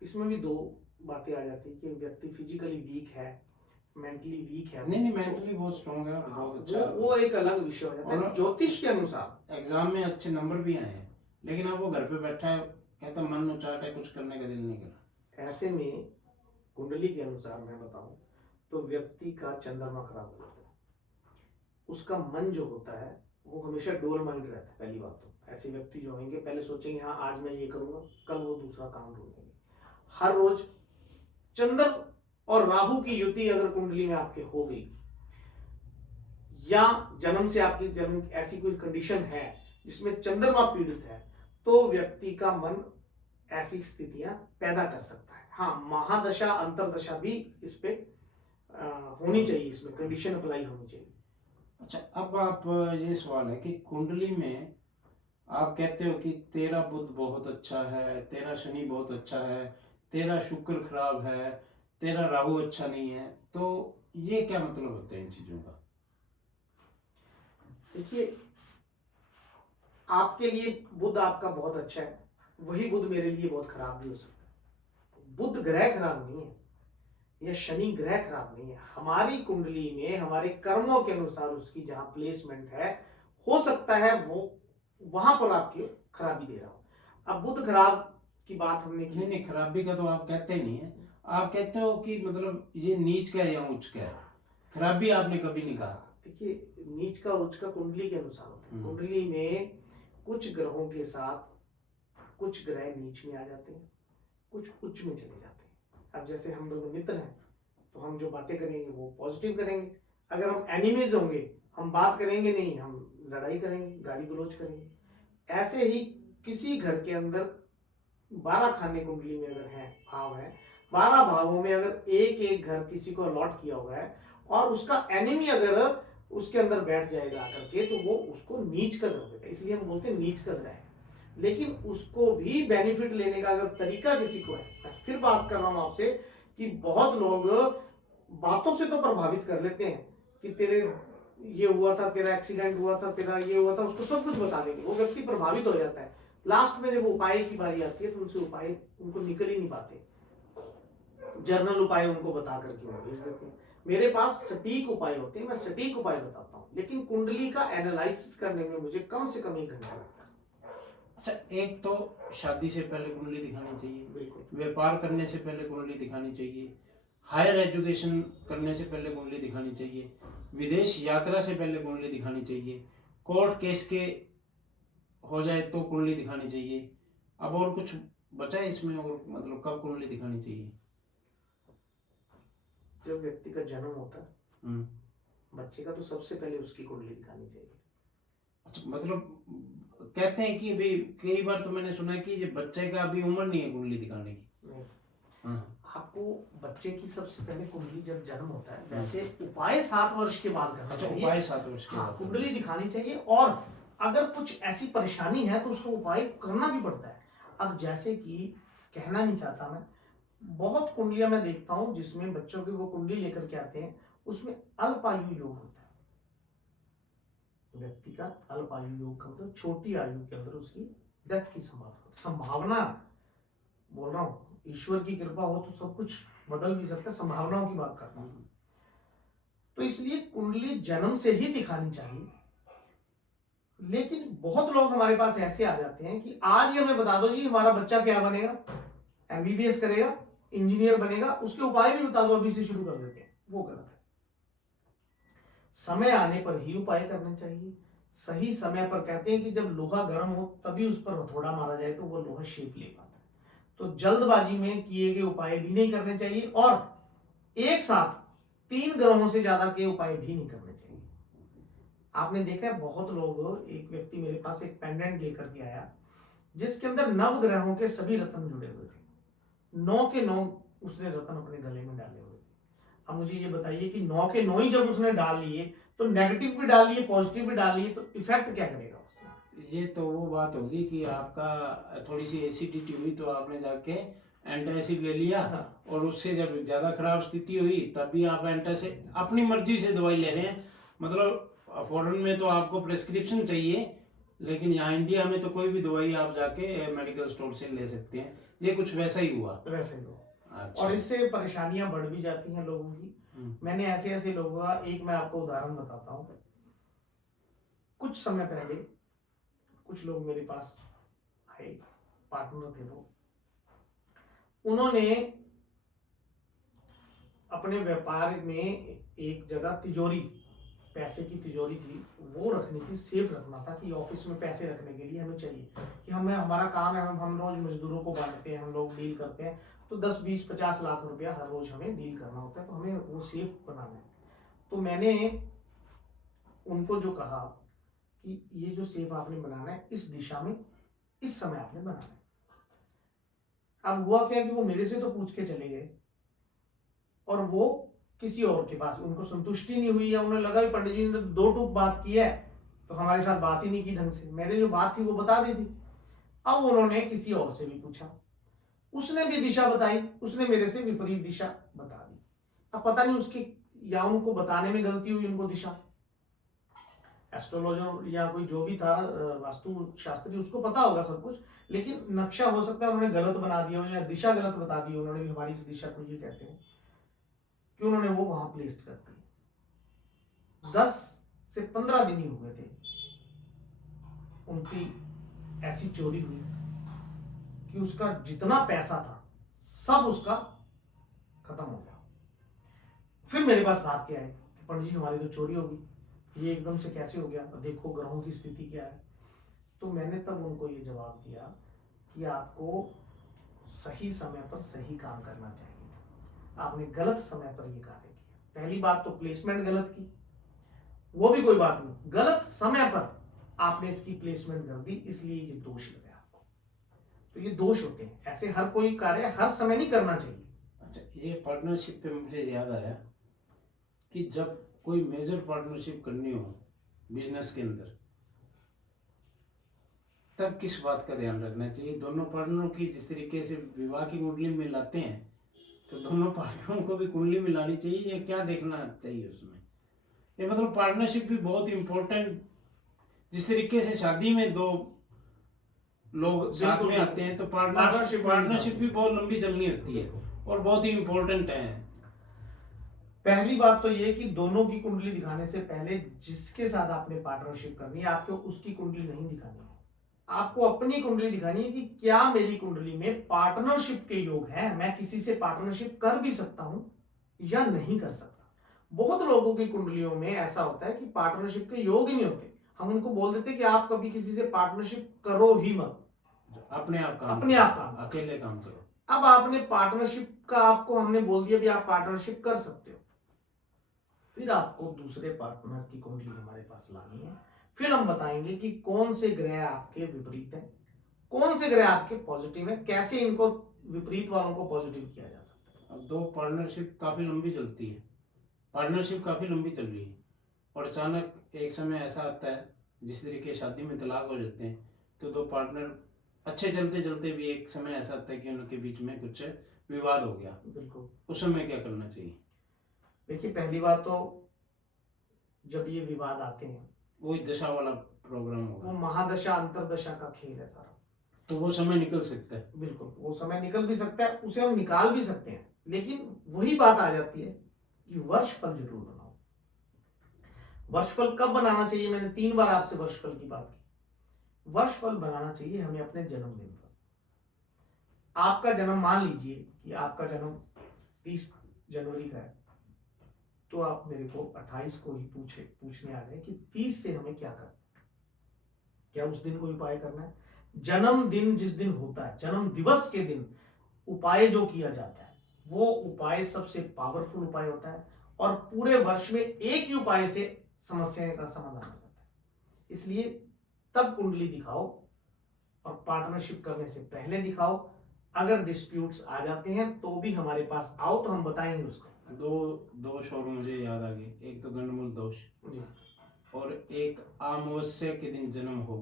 इसमें भी दो बातें आ जाती है कि व्यक्ति फिजिकली वीक है, मेंटली वीक है। नहीं, मेंटली बहुत स्ट्रांग है, बहुत अच्छा वो एक अलग विषय हो जाता है। ज्योतिष के अनुसार एग्जाम में अच्छे नंबर भी आए हैं, लेकिन अब वो घर पे बैठा है, कहता मन उचाट है, कुछ करने का दिल नहीं कर रहा। ऐसे में कुंडली के अनुसार मैं बताऊं तो व्यक्ति का चंद्रमा खराब हो जाता है, उसका मन जो होता है वो हमेशा डोल माइंड रहता है। पहली बात तो ऐसे व्यक्ति जो होंगे पहले सोचेंगे हाँ आज मैं ये करूंगा, कल वो दूसरा काम ढूंढेंगे। हर रोज चंद्र और राहु की युति अगर कुंडली में आपके हो गई, या जन्म से आपकी जन्म ऐसी कोई कंडीशन है जिसमें चंद्रमा पीड़ित है, तो व्यक्ति का मन ऐसी स्थितियां पैदा कर सकता है। हाँ महादशा अंतरदशा भी इस पे होनी चाहिए, इसमें कंडीशन अप्लाई होनी चाहिए। अच्छा, अब आप ये सवाल है कि कुंडली में आप कहते हो कि तेरा बुध बहुत अच्छा है, तेरा शनि बहुत अच्छा है, तेरा शुक्र खराब है, तेरा राहु अच्छा नहीं है, तो ये क्या मतलब होता है इन चीजों का? देखिए आपके लिए बुध आपका बहुत अच्छा है, वही बुध मेरे लिए बहुत खराब भी हो सकता है। बुध ग्रह खराब नहीं है, या शनि ग्रह खराब नहीं है। हमारी कुंडली में हमारे कर्मों के अनुसार उसकी जहां प्लेसमेंट है, हो सकता है वो वहां पर आपकी खराबी दे रहा हो। अब बुध खराब की बात हमने की, नहीं, खराबी का तो आप कहते नहीं है, आप कहते हो कि मतलब ये नीच का है या उच्च का है, खराबी आपने कभी नहीं कहा। देखिए नीच का उच्च का कुंडली के अनुसार होता है। कुंडली में कुछ ग्रहों के साथ कुछ ग्रह नीच में आ जाते हैं, कुछ उच्च में चले जाते हैं। अब जैसे हम दोनों मित्र हैं तो हम जो बातें करेंगे वो पॉजिटिव करेंगे, अगर हम एनिमीज होंगे हम बात करेंगे नहीं, हम लड़ाई करेंगे, गाली गलौज करेंगे। ऐसे ही किसी घर के अंदर 12 खाने कुंडली में अगर है, भाव है, 12 भावों में अगर एक एक घर किसी को अलॉट किया हुआ है और उसका एनिमी अगर उसके अंदर बैठ जाएगा आकर के, तो वो उसको नीच का कर देगा। इसलिए हम बोलते हैं नीच का ग्रह है। लेकिन उसको भी बेनिफिट लेने का अगर तरीका किसी को है, मैं फिर बात कर रहा हूं आपसे कि बहुत लोग बातों से तो प्रभावित कर लेते हैं कि तेरे ये हुआ था, तेरा एक्सीडेंट हुआ था, तेरा ये हुआ था, उसको सब कुछ बता देंगे, वो व्यक्ति प्रभावित हो जाता है। लास्ट में जब उपाय की बारी आती है तो उनसे उपाय उनको निकल ही नहीं पाते। जर्नल उपाय उनको बता करके वो भेज देते हैं। मेरे पास सटीक उपाय होते हैं, मैं सटीक उपाय बताता हूँ, लेकिन कुंडली का एनालिसिस करने में मुझे कम से कम 1 घंटा लगता है। अच्छा, एक तो शादी से पहले कुंडली दिखानी चाहिए, बिल्कुल। व्यापार करने से पहले कुंडली दिखानी चाहिए, हायर एजुकेशन करने से पहले कुंडली दिखानी चाहिए, विदेश यात्रा से पहले कुंडली दिखानी चाहिए, कोर्ट केस के हो जाए तो कुंडली दिखानी चाहिए। अब और कुछ बचा है इसमें, और मतलब कब कुंडली दिखानी चाहिए? जब व्यक्ति का जन्म होता है हम्म, बच्चे का, तो सबसे पहले उसकी कुंडली दिखानी चाहिए। अच्छा, मतलब कहते हैं कि भाई कई बार तो मैंने सुना है कि ये बच्चे का अभी उम्र नहीं है कुंडली दिखाने की। नहीं, हाँ, आपको बच्चे की सबसे पहले कुंडली जब जन्म होता है, वैसे उपाय 7 वर्ष के बाद करना अच्छा, चाहिए। उपाय 7 वर्ष के हाँ, बाद। कुंडली दिखानी चाहिए, और अगर कुछ ऐसी परेशानी है तो उसको उपाय करना भी पड़ता है। अब जैसे कि कहना नहीं चाहता मैं, बहुत कुंडलियां मैं देखता हूं जिसमें बच्चों की वो कुंडली लेकर के आते हैं, उसमें अल्पायु योग होता है। व्यक्ति का अल्पायु योग का मतलब छोटी आयु के अंदर उसकी डेथ की संभावना बोल रहा हूँ, ईश्वर की कृपा हो तो सब कुछ बदल भी सकता है, संभावनाओं की बात करता हूँ। तो इसलिए कुंडली जन्म से ही दिखानी चाहिए। लेकिन बहुत लोग हमारे पास ऐसे आ जाते हैं कि आज ही हमें बता दो जी हमारा बच्चा क्या बनेगा, एमबीबीएस करेगा, इंजीनियर बनेगा, उसके उपाय भी बता दो, अभी से शुरू कर देते हैं। वो गलत है। समय आने पर ही उपाय करने चाहिए। सही समय पर, कहते हैं कि जब लोहा गर्म हो तभी उस पर हथौड़ा मारा जाए तो वो लोहा शेप ले पाता है। तो जल्दबाजी में किए गए उपाय भी नहीं करने चाहिए, और एक साथ 3 ग्रहों से ज्यादा के उपाय भी नहीं करने चाहिए। आपने देखा है बहुत लोग, एक व्यक्ति मेरे पास एक पेंडेंट लेकर के आया जिसके अंदर 9 ग्रहों के सभी रत्न जुड़े हुए थे। 9 के 9 उसने रत्न अपने गले में डाले हुए थे। अब मुझे ये बताइए कि 9 के 9 ही जब उसने डाल लिए, तो नेगेटिव भी डाल लिए, पॉजिटिव भी डाल लिए, तो इफेक्ट क्या करेगा उसमें? ये तो वो बात होगी कि आपका थोड़ी सी एसिडिटी हुई तो आपने जाके एंटासिड ले लिया, हाँ। और उससे जब ज्यादा खराब स्थिति हुई तब भी आप एंटासिड अपनी मर्जी से दवाई ले रहे हैं। मतलब फॉरेन में तो आपको प्रेस्क्रिप्शन चाहिए, लेकिन यहाँ इंडिया में तो कोई भी दवाई आप जाके मेडिकल स्टोर से ले सकते हैं। ये कुछ वैसा ही हुआ। वैसे ही हो। अच्छा। और इससे परेशानियां बढ़ भी जाती हैं लोगों की। मैंने ऐसे ऐसे लोगों का, एक मैं आपको उदाहरण बताता हूँ। कुछ समय पहले कुछ लोग मेरे पास आए, पार्टनर थे वो। उन्होंने अपने व्यापार में एक जगह तिजोरी, पैसे की तिजोरी थी, वो रखनी थी, सेफ रखना था कि ऑफिस में पैसे रखने के लिए हमें चाहिए, कि हमें हमारा काम है, हम रोज मजदूरों को बांटते हैं, हम लोग डील करते हैं, तो 10 20 50 लाख रुपया हर रोज हमें डील करना होता है, तो हमें वो सेफ बनाना है। तो मैंने उनको जो कहा कि ये जो सेफ आपने बनाना है, इस दिशा में इस समय आपने बनाना है। अब हुआ क्या कि वो मेरे से तो पूछ के चले गए, और वो किसी और के पास, उनको संतुष्टि नहीं हुई, या उन्हें लगा कि पंडित जी ने 2 टूक बात की है तो हमारे साथ बात ही नहीं की ढंग से, मैंने जो बात थी वो बता दी थी। अब उन्होंने किसी और से भी पूछा, उसने भी दिशा बताई, उसने मेरे से विपरीत दिशा बता दी। अब पता नहीं उसकी, या उनको बताने में गलती हुई, उनको दिशा, एस्ट्रोलॉजर या कोई जो भी था वास्तु शास्त्री, उसको पता होगा सब कुछ, लेकिन नक्शा हो सकता है उन्होंने गलत बना दिया हो, या दिशा गलत बता दी उन्होंने भी, हमारी इस दिशा को ये कहते हैं, कि उन्होंने वो वहां प्लेस्ड कर दी। 10 से 15 दिन ही हुए थे, उनकी ऐसी चोरी हुई कि उसका जितना पैसा था सब उसका खत्म हो गया। फिर मेरे पास भाग के आए कि पंडित जी हमारी तो चोरी हो गई, ये एकदम से कैसे हो गया, देखो ग्रहों की स्थिति क्या है। तो मैंने तब उनको ये जवाब दिया कि आपको सही समय पर सही काम करना चाहिए, आपने गलत समय पर ये कार्य किया। पहली बात तो प्लेसमेंट गलत की, वो भी कोई बात नहीं, गलत समय पर आपने इसकी प्लेसमेंट कर दी, इसलिए ये दोष लगा आपको। तो ये दोष होते हैं, ऐसे हर कोई कार्य हर समय नहीं करना चाहिए। अच्छा, ये पार्टनरशिप पे मुझे याद आया कि जब कोई मेजर पार्टनरशिप करनी हो बिजनेस के अंदर, तब किस बात का ध्यान रखना चाहिए? दोनों पार्टनरों की जिस तरीके से विवाह की कुंडली में लाते हैं, तो दोनों पार्टनरों को भी कुंडली में लानी चाहिए, या क्या देखना चाहिए उसमें? ये मतलब पार्टनरशिप भी बहुत इम्पोर्टेंट, जिस तरीके से शादी में 2 लोग साथ में आते हैं, तो पार्टनरशिप भी बहुत लंबी चलनी होती है। और बहुत ही इम्पोर्टेंट है। पहली बात तो ये कि दोनों की कुंडली दिखाने से पहले जिसके साथ आपने पार्टनरशिप करनी है आपको उसकी कुंडली नहीं दिखानी है, आपको अपनी कुंडली दिखानी है कि क्या मेरी कुंडली में पार्टनरशिप के योग हैं, मैं किसी से पार्टनरशिप कर भी सकता हूं या नहीं कर सकता। बहुत लोगों की कुंडलियों में ऐसा होता है कि पार्टनरशिप के योग ही नहीं होते, हम उनको बोल देते कि आप कभी किसी से पार्टनरशिप करो ही मत, अपने आप काम अपने आप काम करो, अकेले काम करो। अब आपने पार्टनरशिप का आपको हमने बोल दिया भी आप पार्टनरशिप कर सकते हो, फिर आपको दूसरे पार्टनर की कुंडली हमारे पास लानी है, फिर हम बताएंगे कि कौन से ग्रह आपके विपरीत हैं, कौन से ग्रह आपके पॉजिटिव हैं, कैसे इनको विपरीत वालों को पॉजिटिव किया जा सकता है। अब दो पार्टनरशिप काफी लंबी चलती है, पार्टनरशिप काफी लंबी चल रही है और अचानक एक समय ऐसा आता है जिस तरीके शादी में तलाक हो जाते हैं, तो दो पार्टनर अच्छे चलते चलते भी एक समय ऐसा आता है कि उनके बीच में कुछ विवाद हो गया। बिल्कुल, उस समय क्या करना चाहिए? देखिए पहली बात तो जब ये विवाद आते हैं वही दशा वाला प्रोग्राम वो होगा, महादशा अंतरदशा का खेल है सारा, तो वो समय निकल सकता है। बिल्कुल वो समय निकल भी सकता है, उसे हम निकाल भी सकते हैं, लेकिन वही बात आ जाती है कि वर्षफल जरूर बनाओ। वर्षफल कब बनाना चाहिए, मैंने 3 बार आपसे वर्षफल की बात की। वर्षफल बनाना चाहिए हमें अपने जन्मदिन पर। आपका जन्म, मान लीजिए कि आपका जन्म 30 जनवरी का है, तो आप मेरे को 28 को ही पूछने आ गए कि 30 से हमें क्या करना है, क्या उस दिन कोई उपाय करना है। जन्मदिन जिस दिन होता है, जन्म दिवस के दिन उपाय जो किया जाता है वो उपाय सबसे पावरफुल उपाय होता है और पूरे वर्ष में एक ही उपाय से समस्या का समाधान हो जाता है। इसलिए तब कुंडली दिखाओ और पार्टनरशिप करने से पहले दिखाओ। अगर डिस्प्यूट्स आ जाते हैं तो भी हमारे पास आओ, तो हम बताएंगे उसको। दो दोष और मुझे याद आ गए, एक तो गंडमूल दोष जी, और एक अमावस्या के दिन जन्म हो,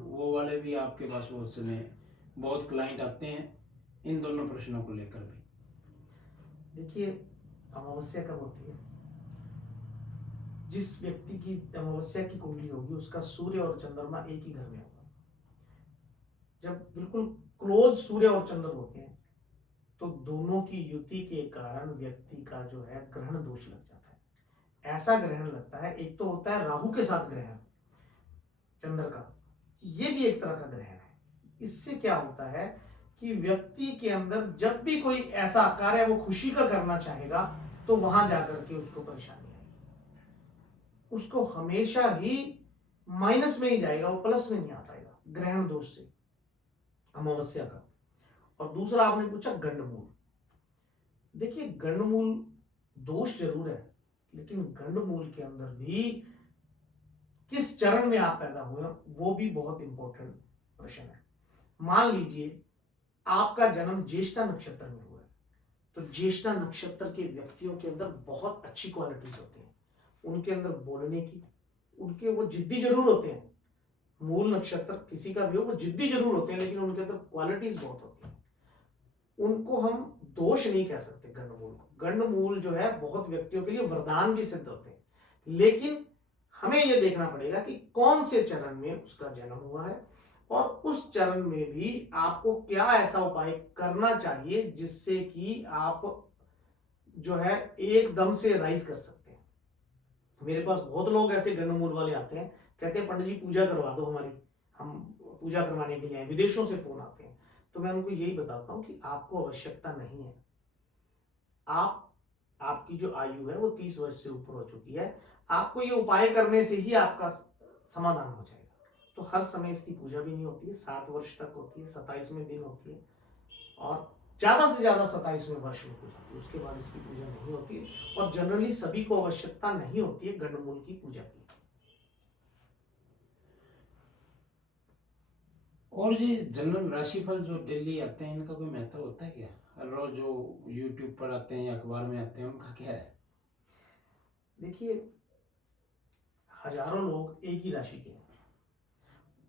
वो वाले भी आपके पास बहुत समय बहुत क्लाइंट आते हैं इन दोनों प्रश्नों को लेकर भी। देखिए अमावस्या कब होती है, जिस व्यक्ति की अमावस्या की कुंडली होगी उसका सूर्य और चंद्रमा एक ही घर में होगा। जब बिल्कुल क्लोज सूर्य और चंद्र होते हैं तो दोनों की युति के कारण व्यक्ति का जो है ग्रहण दोष लग जाता है। ऐसा ग्रहण लगता है, एक तो होता है राहु के साथ ग्रहण चंद्र का, ये भी एक तरह का ग्रहण है। इससे क्या होता है कि व्यक्ति के अंदर जब भी कोई ऐसा कार्य वो खुशी का करना चाहेगा तो वहां जाकर के उसको परेशानी आएगी, उसको हमेशा ही माइनस में ही जाएगा, वो प्लस में नहीं आ पाएगा ग्रहण दोष से, अमावस्या का। और दूसरा आपने पूछा गंडमूल। देखिए गंडमूल दोष जरूर है, लेकिन गंडमूल के अंदर भी किस चरण में आप पैदा हुए वो भी बहुत इंपॉर्टेंट प्रश्न है। मान लीजिए आपका जन्म ज्येष्ठा नक्षत्र में हुआ है, तो ज्येष्ठा नक्षत्र के व्यक्तियों के अंदर बहुत अच्छी क्वालिटीज होती हैं, उनके अंदर बोलने की, उनके वो जिद्दी जरूर होते हैं। मूल नक्षत्र किसी का भी हो वो जिद्दी जरूर होते हैं, लेकिन उनके अंदर क्वालिटीज बहुत होती हैं। उनको हम दोष नहीं कह सकते गंडमूल को। गंडमूल जो है बहुत व्यक्तियों के लिए वरदान भी सिद्ध होते हैं, लेकिन हमें यह देखना पड़ेगा कि कौन से चरण में उसका जन्म हुआ है और उस चरण में भी आपको क्या ऐसा उपाय करना चाहिए जिससे कि आप जो है एकदम से राइज कर सकते हैं। मेरे पास बहुत लोग ऐसे गंडमूल वाले आते हैं, कहते हैं पंडित जी पूजा करवा दो हमारी, हम पूजा करवाने के लिए आए, विदेशों से फोन आते हैं। तो मैं उनको यही बताता हूं कि आपको आवश्यकता नहीं है, आपकी जो आयु है वो 30 वर्ष से ऊपर हो चुकी है, आपको ये उपाय करने से ही आपका समाधान हो जाएगा। तो हर समय इसकी पूजा भी नहीं होती है, 7 वर्ष तक होती है, 27वें दिन होती है और ज्यादा से ज्यादा 27वें वर्ष में पूजा होती है, उसके बाद इसकी पूजा नहीं होती है। और जनरली सभी को आवश्यकता नहीं होती है गंडमूल की पूजा की। और ये जनरल राशिफल जो डेली आते हैं इनका कोई महत्व होता है क्या? रोज जो यूट्यूब पर आते हैं या अखबार में आते हैं उनका क्या है? देखिए हजारों लोग एक ही राशि के हैं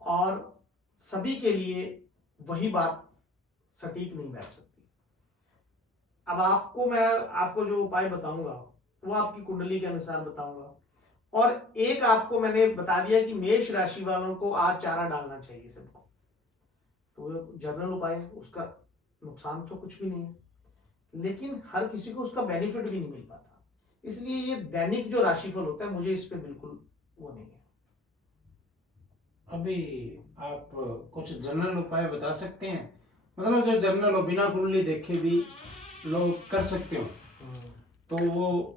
और सभी के लिए वही बात सटीक नहीं बैठ सकती। अब मैं आपको जो उपाय बताऊंगा वो आपकी कुंडली के अनुसार बताऊंगा, और एक आपको मैंने बता दिया कि मेष राशि वालों को आज चारा डालना चाहिए सबको, तो वो जनरल उपाय है, उसका नुकसान तो कुछ भी नहीं है। लेकिन हर किसी को उसका बेनिफिट भी नहीं मिल पाता। इसलिए ये दैनिक जो राशिफल होता है, मुझे इस पे बिल्कुल वो नहीं है। अभी आप कुछ जनरल उपाय बता सकते हैं, मतलब जो जनरल हो, बिना कुंडली देखे भी लोग कर सकते हो, तो वो